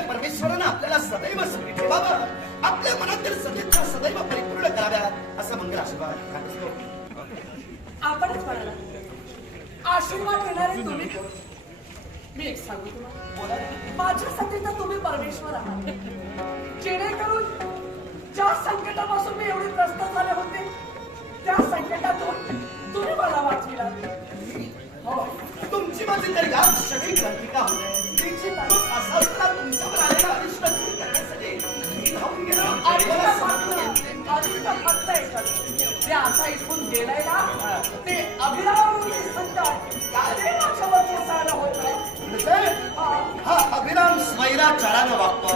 त्या परमेश्वरानं आपल्याला सदैव सुखी ठेवावं, आपल्या मनातील सदिच्छा सदैव परिपूर्ण कराव्या असं मंगल आशीर्वाद. आपणच म्हणाला आशीर्वाद देणारे तुम्ही. मी एक सांगू तुम्हाला, माझ्यासाठी तर तुम्ही परमेश्वर आहात. जेणेकरून ज्या संकटापासून मी एवढे त्रस्त झाले होते, त्या संकटातून तुम्ही मला वाचविला. हो, तुमची माझी तरी या क्षणी ग्रंथिका होते. असा तुमच्यावर आलेला अरिष्ट दूर करण्यासाठी मी धावून गेलो. फक्त एकच, ते आता इथून गेलाय ना, ते अभिरामची संकट माझ्यावर कोसळलं होतं. हा अभिराम स्वैराचारानं वागतो.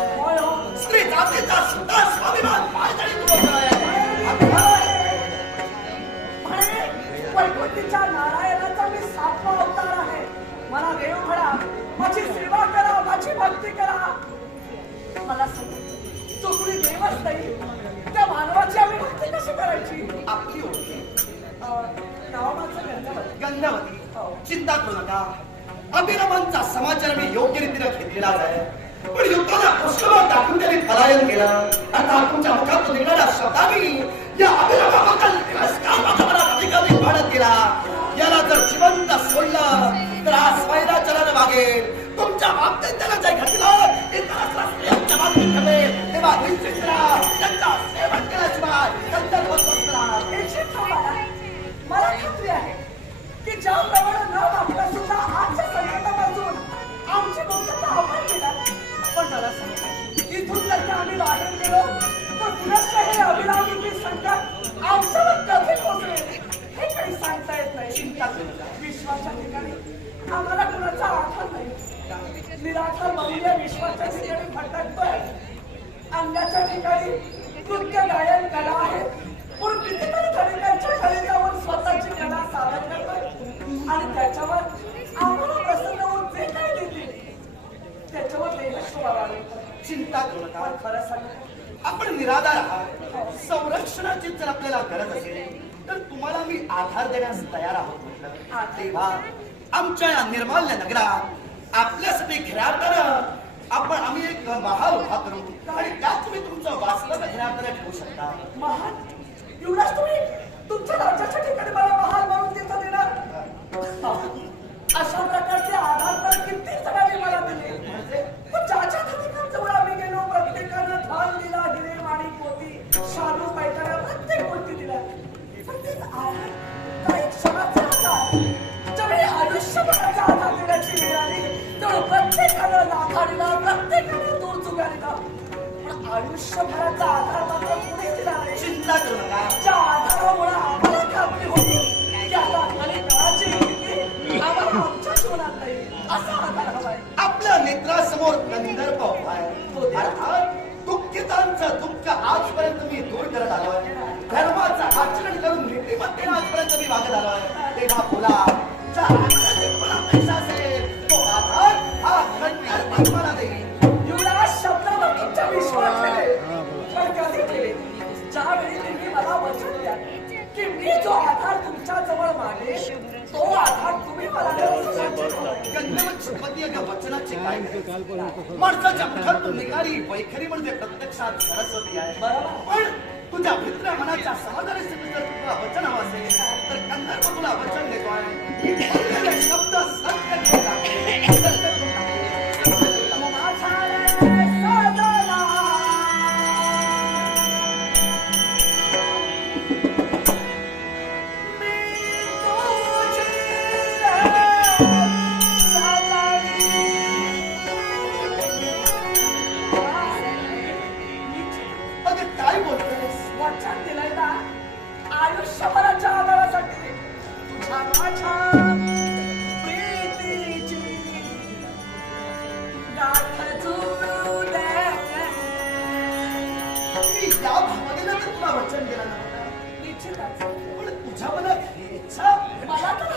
स्त्री जातीचा सुद्धा स्वाभिमान पायदळी तुडवतोय. वैकुंठीच्या नारायणाचा मी 7वा अवतार आहे. मला देव म्हणा, माझी सेवा करा, माझी भक्ती करा. मला चुकली देवच नाही, त्या मानवाची आम्ही भक्ती कशी करायची? आपली ओळखी नावाचं गंधावती. चिंता करू नका, अभिरामांचा समाचार मी योग्य रीतीने घेतलेला आहे. पण युद्धाला पृष्ठभाग टाकून त्यांनी पलायन केलं. आता तुमच्या मुखातून निघणाऱ्या शब्दांनी या अभिरामाबद्दल तिरस्कार अधिकाधिक वाढत गेला. याला जर जिवंत सोडलं तर आज स्वैराचारानं वागेल. तुमच्या बाबतीत त्याला जे घडलं ते स्त्रियांच्या बाबतीत घडेल. तेव्हा निश्चित राहा, त्यांचा सेवन केल्याशिवाय त्यांच्या मला खात्री आहे की ज्याप्रमाणे न वापरता सुद्धा आजच्या संकटापासून आमची मुक्तता आपण केला. पण मला सांगा, इथून जर का आम्ही बाहेर गेलो तर पुनश्च हे अभिरामीचे संकट आमच्यावर कधी पोहोचले हे काही सांगता येत नाही. चिंता विश्वाच्या ठिकाणी आम्हाला कुणाचा आधार नाही. निराधार बहुल्या विश्वाच्या ठिकाणी भटकतोय. अंगाच्या ठिकाणी नृत्य गायन कला आहे, पण कितीतरी गणितांच्या घरी जाऊन स्वतःची कला सादर करतोय. आणि त्याच्यावर आम्हाला प्रसन्न होऊन जे काही देतील त्याच्यावर चिंता करू नका. खरं सांग, आपण निराधार आहात. संरक्षणाची जर आपल्याला गरज असेल तर तुम्हाला मी आधार देण्यास तयार आहोत म्हटलं. तेव्हा आमच्या या निर्माल्य नगरात आपल्यासाठी खऱ्या अर्थानं आम्ही एक महाल उभा करू आणि त्यात तुम्ही तुमचं वास्तव्य खऱ्या अर्थानं ठेवू शकता. महाल एवढाच तुम्ही तुमच्या राज्याच्या ठिकाणी मला महाल म्हणून तिथं देणार? अशा प्रकारचे आधार तर किती जणांनी मला दिले. पण ज्याच्या ठिकाणजवळ आम्ही गेलो प्रत्येकानं धान दिला, हिरे माणिक मोती शालू पैठण्या प्रत्येक गोष्टी दिल्या. पण तेच आधार काही क्षणाचे आधार ज्यावेळी आयुष्यभराचा आधार देण्याची वेळ आली तेव्हा प्रत्येकानं नाकारिला, प्रत्येकानं दूर चुकारिला. पण आयुष्यभराचा आधार मात्र पुढे दिला नाही. चिंता करू नका. ज्या आधारामुळे आम्हाला खात्री होती की आता खाली काळाची आम्हाला आमच्या जीवनात नाही असा आधार हवाय. आपल्या नेत्रासमोर गंधर्व उभाय. अर्थात दुःखितांचं दुःख आजपर्यंत मी दूर करत आलोय. धर्माचं आचरण करून नीतिमत्तेने आजपर्यंत मी वागत आलोय. तेव्हा बोला, ज्या आधाराची तुम्हाला अपेक्षा असेल तो आधार हा गंधर्व तुम्हाला देईल. एवढा शब्दावर तुमच्या विश्वास ठेवे. पण कधी ठेवे? ज्यावेळी तुम्ही मला वचन द्या की मी जो आधार तुमच्या जवळ मागेल तो आधार तुम्ही मला गंधर्वपती वचनाचे काय माणसाच्या मुखातून निघाली वैखरी म्हणजे प्रत्यक्षात सरस्वती आहे. पण तुझ्या मित्र मनाच्या समाधानासाठी जर तुला वचन हवं असेल तर गंधर्व तुला वचन देतो आहे. शब्द सत्य वचन दिलंय ना आयुष्यभराच्या आधारासाठी तुझ्या माझ्या प्रीतीची गाठ जुळू दे. या भावनेला तर तुला वचन दिलं नव्हतं. निश्चितच पण तुझ्या मनात इच्छा मला तर